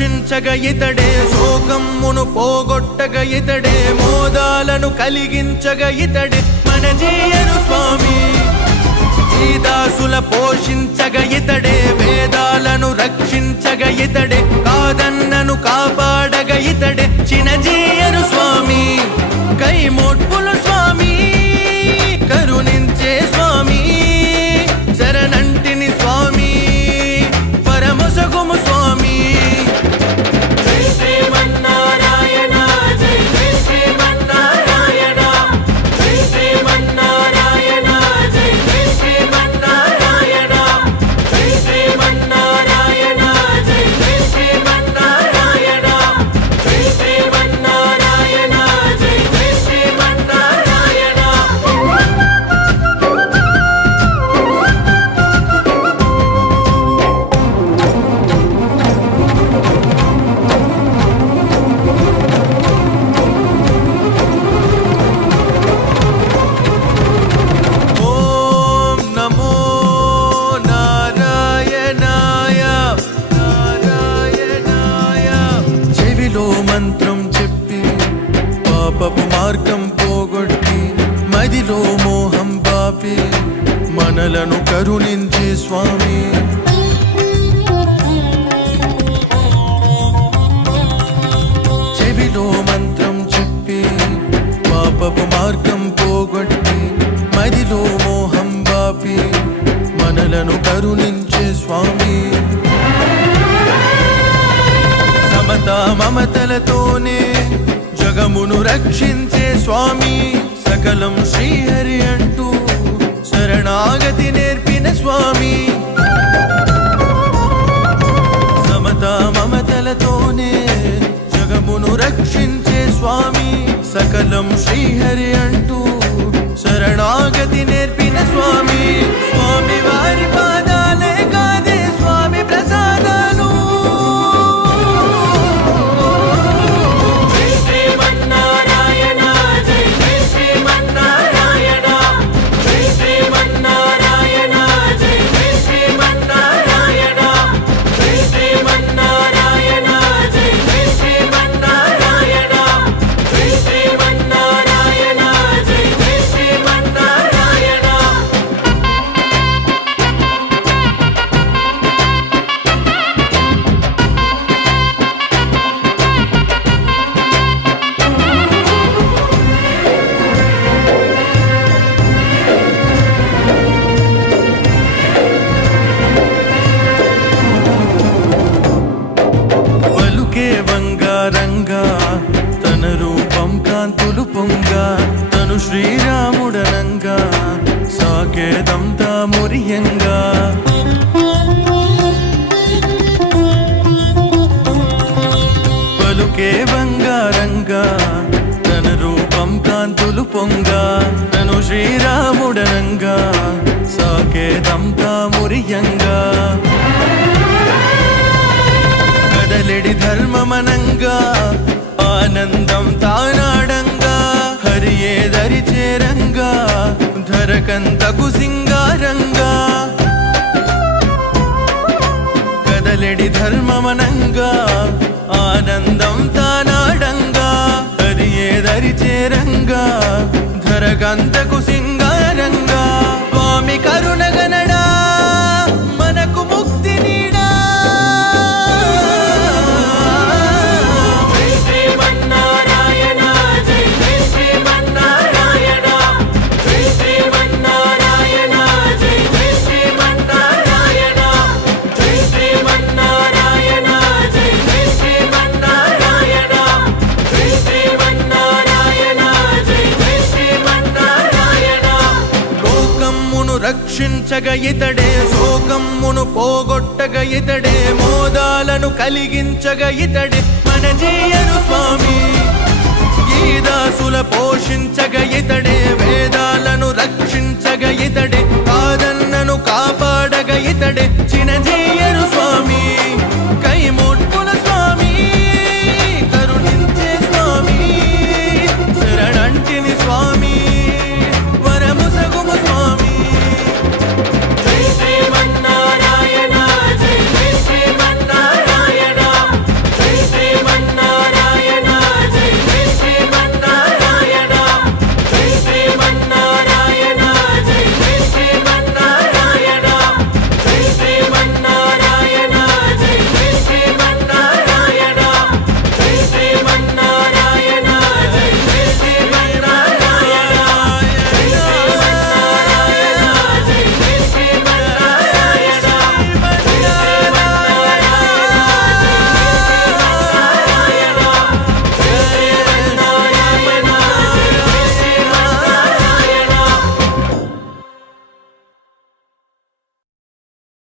రక్షించగ ఇతడే, శోకమ్మును పోగొట్టగ ఇతడే, మోదాలను కలిగించగ ఇతడే మన జీయను స్వామి. ఈ దాసుల పోషించగ ఇతడే, వేదాలను రక్షించగ ఇతడే, కాదన్నను కాపాడగ ఇతడే చినజీయను స్వామి. కైమోట్పులు స్వామి, కరుణించే స్వామి, శరణంటిని స్వామి, పరమసగుము స్వామి. జై శ్రీమన్నారాయణ, జై జై శ్రీమన్నారాయణ, జై శ్రీమన్నారాయణ, జై జై శ్రీమన్నారాయణ, జై శ్రీమన్నారాయణ, జై జై శ్రీమన్నారాయణ, జై శ్రీమన్నారాయణ, జై జై శ్రీమన్నారాయణ. ఓం నమో నారాయణాయ, నారాయణాయ. చెవిలో మంత్రం చెప్పి పాపపు మార్గం పోగొట్టి, మదిలో మోహం బాపి మనలను కరుణించే స్వామి. చెవిలో మంత్రం చెప్పి పాపపు మార్గం పోగొట్టి, మదిలో మోహం బాపి మనలను కరుణించే స్వామి. సమతా మమతలతోనే జగమును రక్షించే స్వామి. సకలం శ్రీహరి అంటూ శరణాగతి నేర్పిన స్వామి. సమతా మమతలతోనే జగమును రక్షించే స్వామి. సకలం శ్రీహరి అంటూ శరణాగతి నేర్పిన స్వామి. స్వామి వారి పాదాలే కాదే స్వామి ప్రసాదాలు. జై శ్రీమన్నారాయణ, జై జై శ్రీమన్నారాయణ, జై శ్రీమన్నారాయణ, జై జై శ్రీమన్నారాయణ, జై శ్రీమన్నారాయణ, జై జై శ్రీమన్నారాయణ, జై శ్రీమన్నారాయణ, జై జై శ్రీమన్నారాయణ. పలుకే వంగారంగా, తన రూపం కాంతులు పొంగా, తను శ్రీరాముడనంగా, సాకేదంతా మురియంగా. పలుకే వంగారంగా, తన రూపం కాంతులు పొంగా, తను శ్రీరాముడనంగా, సాకేదంతా మురియంగా. కదలెడి ధర్మమనంగా, ఆనందం తానాడంగా, హరియే దరి చేరంగా, ధరకంతకు సింగారంగా. కదలెడి ధర్మమనంగా, ఆనందం తానాడంగా, హరియే దరి చేరంగా, ధరకంతకు సింగారంగా. స్వామి కరుణగనడా, మనకు ముక్తి నీడా. జై శ్రీమన్నారాయణ, జై జై శ్రీమన్నారాయణ, జై శ్రీమన్నారాయణ, జై జై శ్రీమన్నారాయణ, జై శ్రీమన్నారాయణ, జై జై శ్రీమన్నారాయణ, జై శ్రీమన్నారాయణ, జై జై శ్రీమన్నారాయణ. లోకమ్మును రక్షించగ ఇతడే, శోకమ్మును పోగొట్టగ ఇతడే, మోదాలను కలిగించగ ఇతడే మన జీయను స్వామి. ఈ దాసుల పోషించగ ఇతడే, వేదాలను రక్షించగ ఇతడే, కాదన్నను కాపాడగ